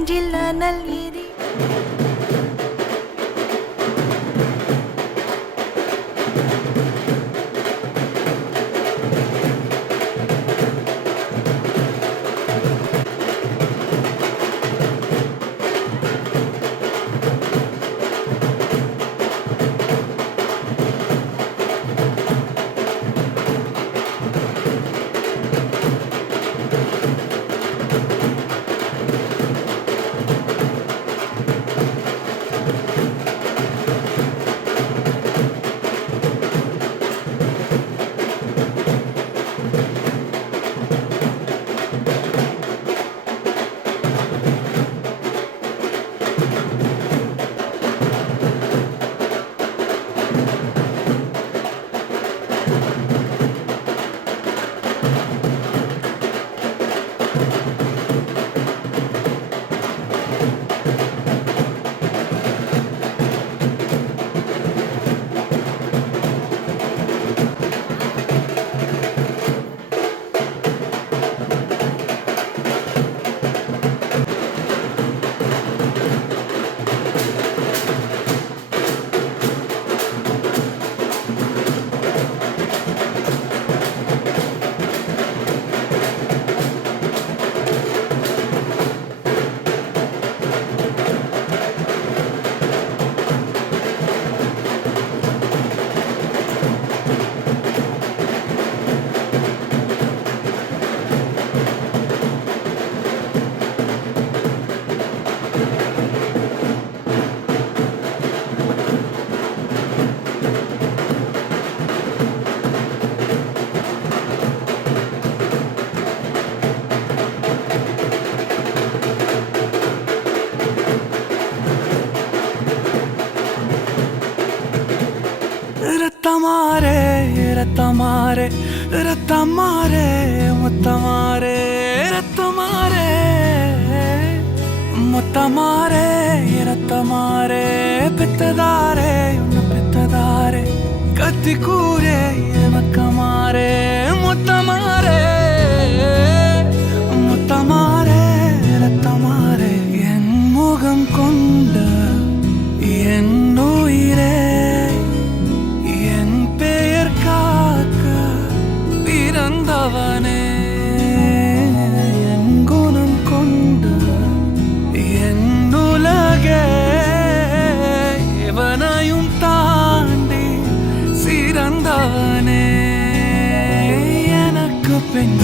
நெஞ்சில் அனல் எரி ரத்தமாரே ரத்தமாரே ரத்தமாரே முத்தமாரே ரத்தமாரே முத்தமாரே ரத்தமாரே பெத்ததாரே உன்னை பெத்ததாரே கத்தி கூரே மக்கமாரே முத்தமாரே முத்தமாரே ரத்தமாரே என் முகம் கொண்ட என் உயிரே பிறந்தவனே என் குணம் கொண்டு என் உலகே எவனையும் தாண்டி சிறந்தவனே எனக்கு பின்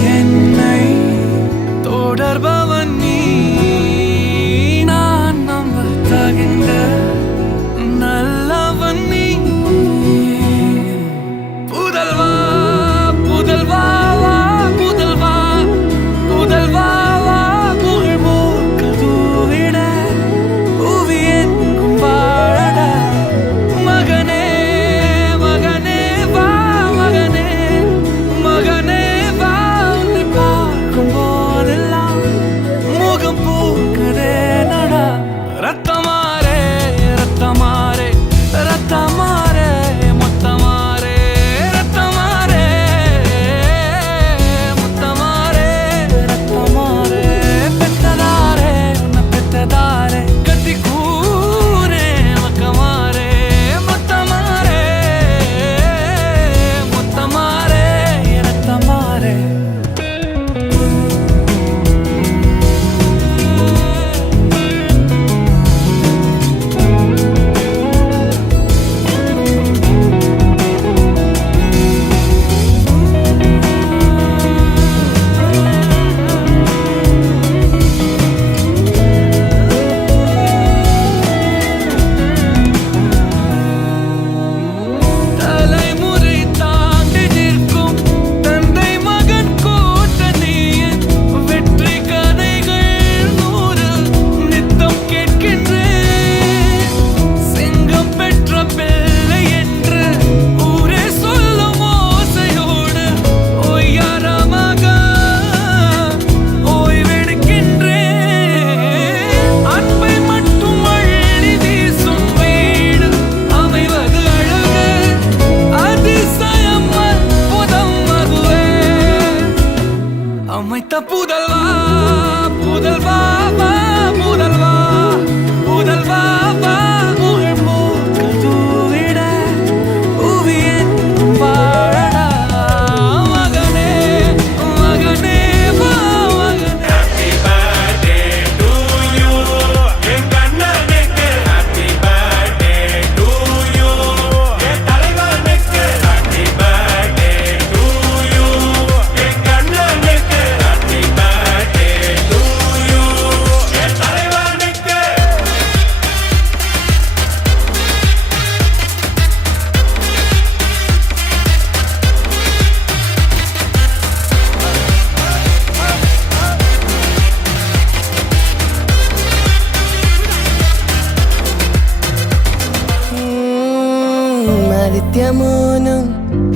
ആദിത്യമോനും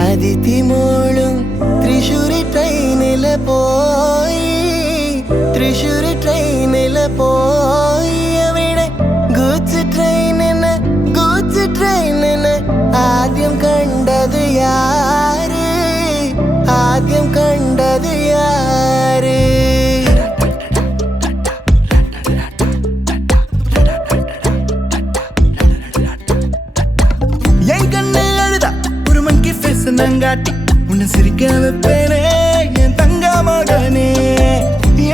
അതിഥിമോളും തൃശ്ശൂരി ട്രെയിനില് പോയി തൃശ്ശൂരി ട്രെയിനില് പോയി അവിടെ ഗൂഡ്സ് ട്രെയിനിന് ആദ്യം കണ്ടത് യാര് ആദ്യം കണ്ടത് യാര് நங்காட்டி உன்னை சிரிக்க வைப்பேனே என் தங்க மகனே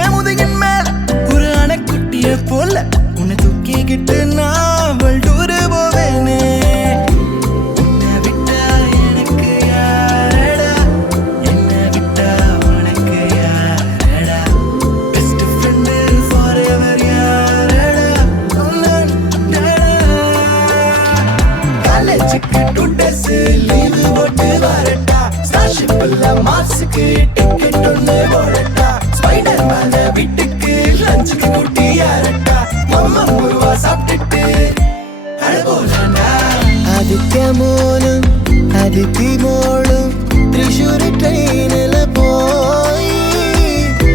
என் முதுகின் மேல ஒரு அணைக்குட்டிய போல உன்னை தூக்கிக்கிட்டு நான் வல்டூரு போவேனே உன்னை விட்டா எனக்கு யாரடா என்னை விட்டா உனக்கு யாரடா பெஸ்ட் ஃப்ரெண்டு ஃபாரெவர் யாரடா காலேஜுக்கு 2 days லீவு போட்டு வரட்டா ஸ்டார்ஷிப்ல மார்ஸுக்கு டிக்கெட் ஒன்று போடட்டா ஸ்பைடர் மேன வீட்டுக்கு லஞ்சுக்கு கூட்டி யாரட்டா மம்மா முருவா சாப்பிட்டுட்டு அழகோலண்டா ஆதித்യമോനും அதிதிமோளும் തൃശ്ശൂരി ട്രെയിനില് പോയി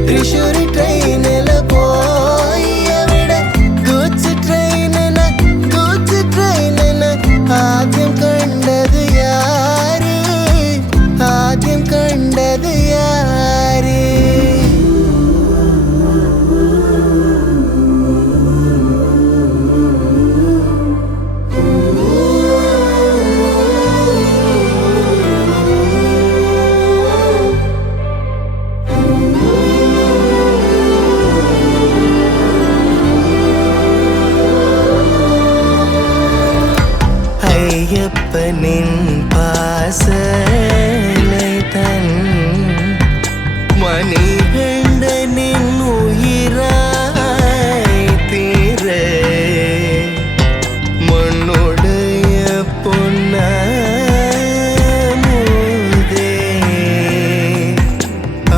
തൃശ്ശൂരി ട്രെയിനില് പോയി അവിടെ ഗൂഡ്സ് ട്രെയിനിന് ആദ്യം കണ്ടത് യാര് ആദ്യം കണ്ടത് യാര് ஐயப்பனின் பாசனை தன் மணிகண்டனின் உயிராய் தீர மண்ணுடைய பொன்னமுதே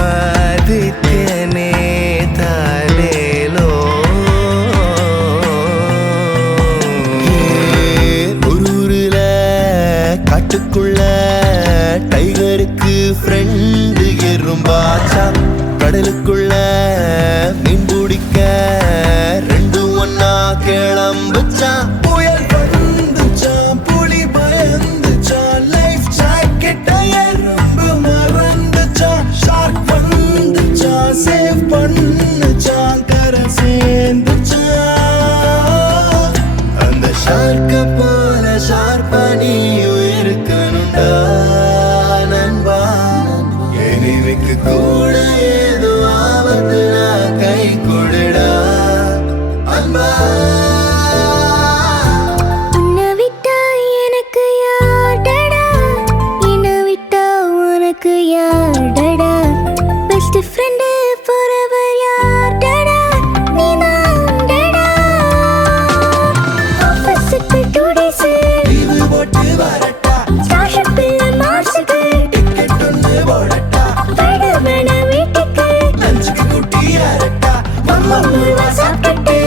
ஆதித்யனே தாலேலோ காட்டுக்குள்ள டைகருக்கு ஃப்ரெண்டு எறும்பாச்சா கடலுக்குள்ள மீன் பிடிக்க 2 ஒன்னா கிளம்புச்சா புயல் வந்துச்சா புலி பயந்துச்சா லைஃப் ஜாக்கெட்ட எறும்பு மறந்துச்சா ஷார்க் வந்துச்சா சேவ் பண்ணுச்சா கரை சேர்ந்துச்சா அந்த ஷார்க்க போல ஷார்ப்பா நீயும் இருக்கணும்டா நண்பா எனிமிக்கு கூட ஏதோ ஆபத்துல கை கொடுடா அன்பா உன்னை விட்டா எனக்கு யார்டா என்னை விட்டா உனக்கு யார்டா பெஸ்ட் ஃப்ரெண்டு ஃபாரெவர் யார்டா நீதான்டா ஆஃபீஸுக்கு 2 days லீவு போட்டு வரட்டா ஸ்டார்ஷிப்ல மார்ஸுக்கு டிக்கெட் ஒன்று போடட்டா ஸ்பைடர்மேன வீட்டுக்கு லஞ்சுக்கு கூட்டி யாரட்டா மம்மா முருவா சாப்பிட்டுட்டு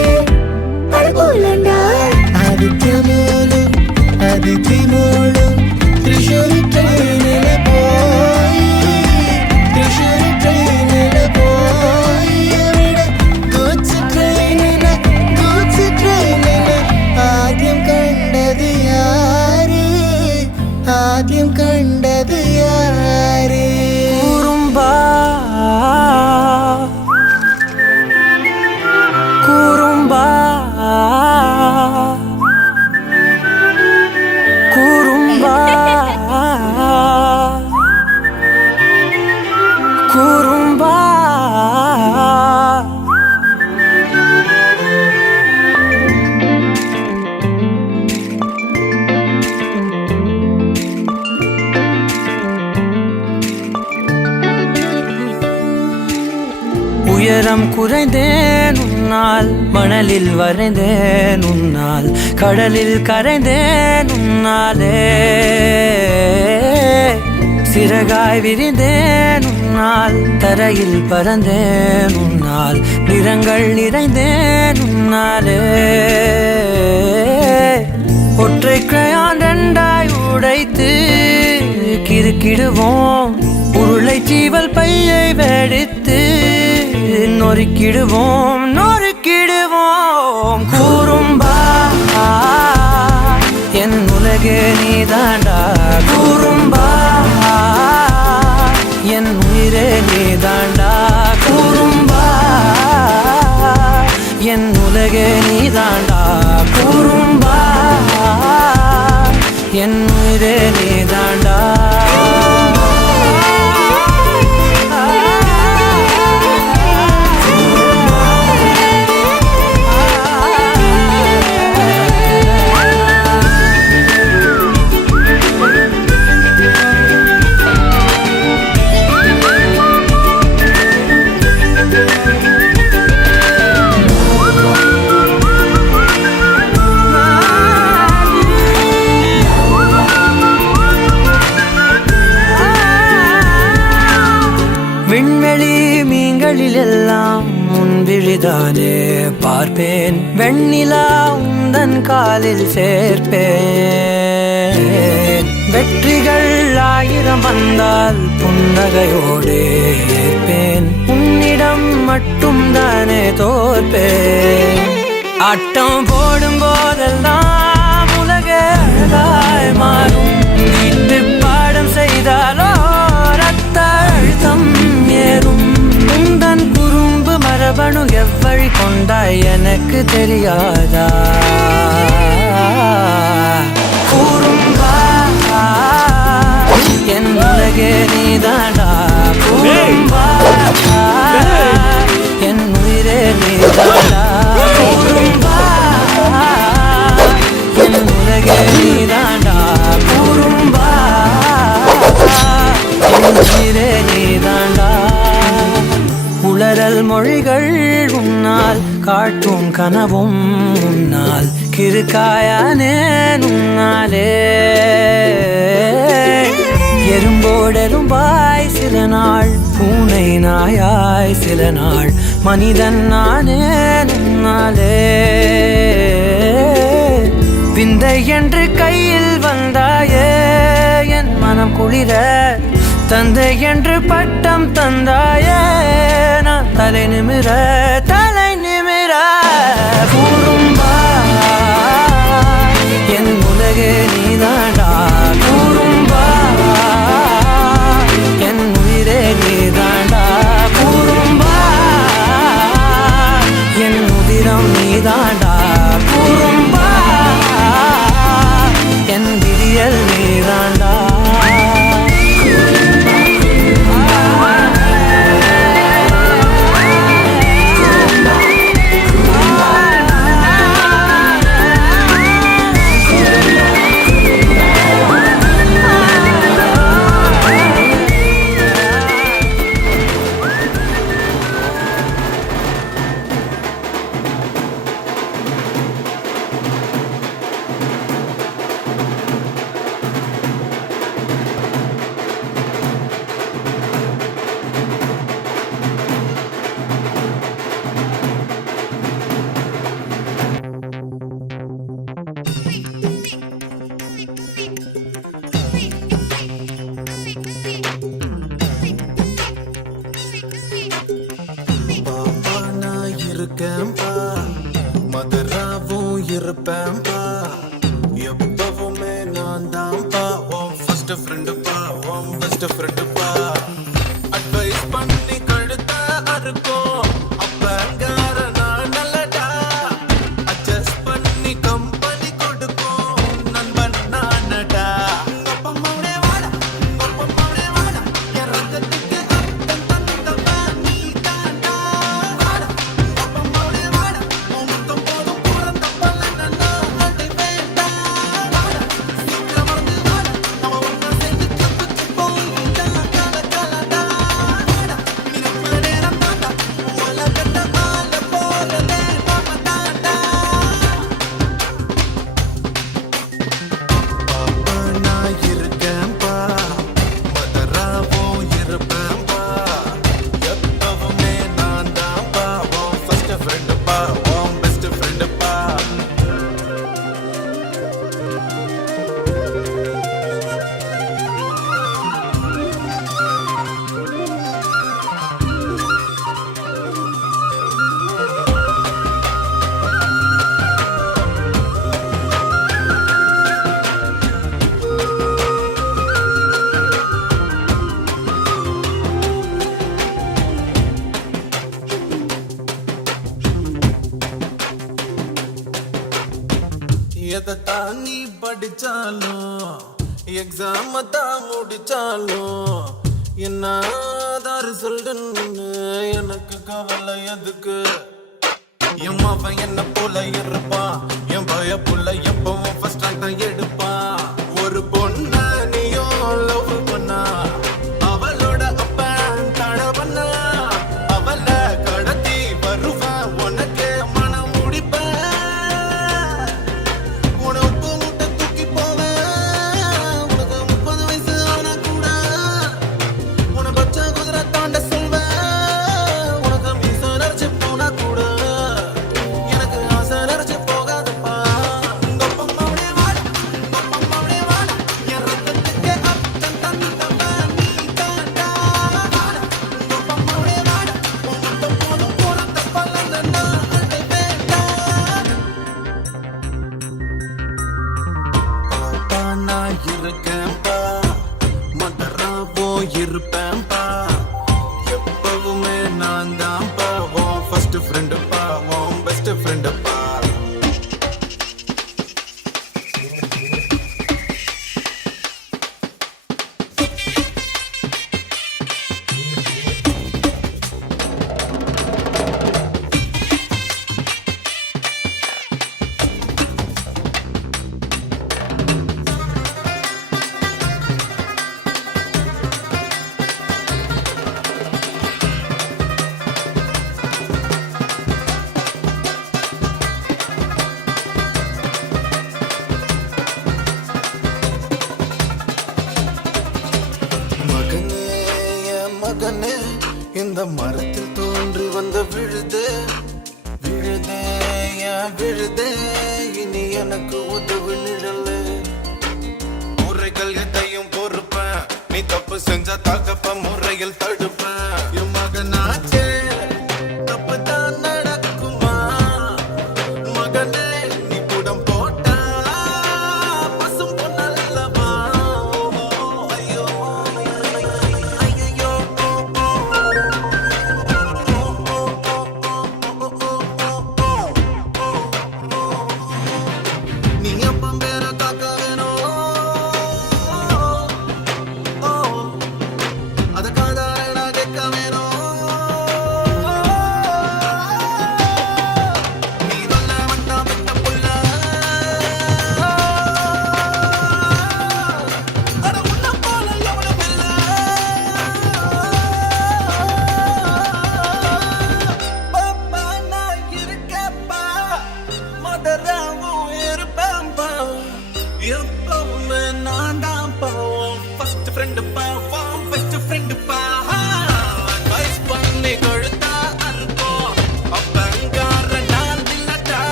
அழகோலண்டா ஆதித்യമോനും அதிதிமோளும் തൃശ്ശൂരി ട്രെയിനില് പോയി തൃശ്ശൂരി ട്രെയിനില് പോയി അവിടെ ഗൂഡ്സ് ട്രെയിനിന് ആദ്യം കണ്ടത് യാര് ആദ്യം കണ്ടത് യാര് குறும்பா குறும்பா குறும்பா குறும்பா உயரம் குறைந்தேன் உன்னால் மணலில் வரைந்தேன் உன்னால் கடலில் கரைந்தேன் உன்னாலே சிறகாய் விரிந்தேன் உன்னால் தரையில் பறந்தேன் உன்னால் நிறங்கள் நிறைந்தேன் உன்னாலே ஒற்றை கிரையான் 2ஆய் உடைத்து பெருக்கிடுவோம் உருளை சீவல் பையை வெடித்து நொறுக்கிடுவோம் நொறுக்கிடுவோம் கூறும்பா என் உலகே நீதாண்டா கூறும்பா என் உயிரே நீதாண்டா கூறும்பா என் உலகே நீதாண்டா கூறும்பா என் உயிரே நீதாண்டா விண்வெளி மீன்களில் எல்லாம் முன்விழிதானே பார்ப்பேன் வெண்ணிலா உந்தன் காலில் சேர்ப்பேன் வெற்றிகள் 1000 வந்தால் புன்னகையோடு ஏற்பேன் உன்னிடம் மட்டும் தானே தோற்பேன் ஆட்டம் போடும் போதெல்லாம் உலக அழகாய் மாறும் வீட்டு பாடம் செய்தாலோ ரத்த அழுத்தம் ஏறும் உந்தன் குறும்பு மரபணு எவ்வழி கொண்டாய் எனக்கு தெரியாதா கூறும்பா என் உலகே நீதாண்டா கூறும்பா என் உயிரே நீதாண்டா கூறும்பா என் உலகே நீதாண்டா கூறும்பா என் உயிரே நீதாண்டா உளறல் மொழிகள் உன்னால் காட்டும் கனவும் உன்னால் கிறுக்காயானே உன்னாலே எறும்போடெரும்பாய் சில நாள் பூனை நாயாய் சில நாள் மனிதன் நானே உன்னாலே விந்தை என்று கையில் வந்தாயே என் மனம் குளிர தந்தை என்று பட்டம் தந்தாயே நான் தலை நிமிர கூறும்பா என் உலகே நீதாண்டா கூறும்பா என் உயிரே நீதாண்டா கூறும்பா என் உதிரம் நீதாண்டா கூறும்பா என் விடியல் நீதாண்டா இருக்கேன்பா மதுராவும் இருப்பேன்பா எப்பவுமே நான் தான்ப்பா உன் ஃபர்ஸ்ட் ஃப்ரெண்டுப்பா உன் பெஸ்ட் ஃப்ரெண்டுப்பா அட்வைஸ் பண்ணி கழுத்த அறுக்கும் அப்பங்கார நான் நல்லடா அட்ஜஸ்ட் பண்ணி கம்பெனி கொடுக்கும் நண்பன் நானடா எதைத்தான் நீ படிச்சாலும் எக்ஸாம தான் முடிச்சாலும் என்ன ரிசல்ட்னு எனக்கு கவலை எதுக்கு என் மாவன் என்ன போல இருப்பான் என் பய புள்ள எப்பவும் ஃபர்ஸ்ட் ரேங்க் தான் எடுப்பான் ஒரு பொண்ண நீயும் லவ் பண்ணா அவளோட அப்பன் தட பண்ணா அவளை கடத்தி வருவேன் உனக்கு மனம் முடிப்பேன் உனக்கு முட்டை தூக்கி போவேன் உனக்கு 30 வயசு ஆனா கூட உன பச்சை குதிரை தாண்ட சொல்வேன் உனக்கு மீச நரைச்சு போனா கூட எனக்கு ஆசை நரைச்சு போகாதப்பா உங்க அம்மாவுடைய வாட என் ரத்தத்துக்கு அப்தன் தந்தவ நீ தாண்டா உங்க அம்மாவுடைய வாட உன் போதும் போறத பலந்த நான் அடைவேண்டா பாப்பா நான் இருக்கேன்பா மதராவோ இருப்பேன்பா எப்பவுமே நான் தான்ப்பா உன் ஃபர்ஸ்ட் ஃப்ரெண்டுப்பா உன் பெஸ்ட் ஃப்ரெண்டுப்பா மகனே என் மகனே இந்த மரத்தில் தோன்றி வந்த விழுதே விழுதே என் விழுதே இனி எனக்கு உதவி நிழலே முறைகள் எதையும் பொறுப்பேன் நீ தப்பு செஞ்சா தகப்ப முறையில் தடுப்பேன் என் மகனாச்சே தப்பு தான் நடக்குமா மகனே நீ குடம் போட்டா பசும் பொன்னல்லவா ஐயோ ஐயோ நீ அப்பம் பேர காக்க வேணும் அதுக்காக